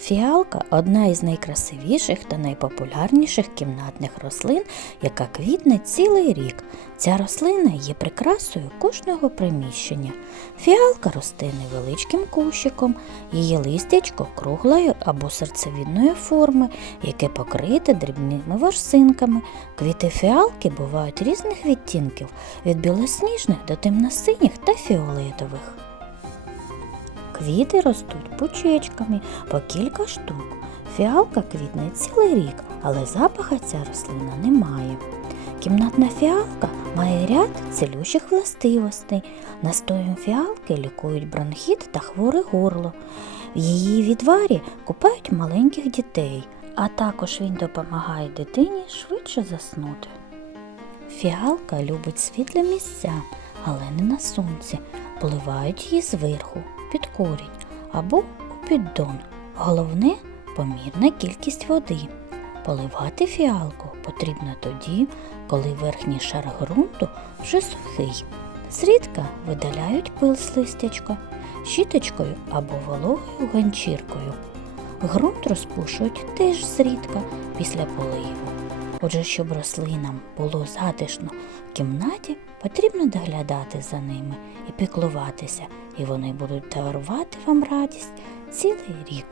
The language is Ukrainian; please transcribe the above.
Фіалка одна із найкрасивіших та найпопулярніших кімнатних рослин, яка квітне цілий рік. Ця рослина є прикрасою кожного приміщення. Фіалка росте невеличким кущиком, її листячко круглої або серцевідної форми, яке покрите дрібними ворсинками. Квіти фіалки бувають різних відтінків від білосніжних до темно-синіх та фіолетових. Квіти ростуть пучечками по кілька штук. Фіалка квітне цілий рік, але запаха ця рослина не має. Кімнатна фіалка має ряд цілющих властивостей. Настоєм фіалки лікують бронхіт та хворе горло. В її відварі купають маленьких дітей, а також він допомагає дитині швидше заснути. Фіалка любить світлі місця, але не на сонці. Поливають її зверху, під корінь або у піддон. Головне помірна кількість води. Поливати фіалку потрібно тоді, коли верхній шар ґрунту вже сухий. Зрідка видаляють пил з листячка щіточкою або вологою ганчіркою. Ґрунт розпушують теж зрідка після поливу. Отже, щоб рослинам було затишно в кімнаті, потрібно доглядати за ними і піклуватися, і вони будуть дарувати вам радість цілий рік.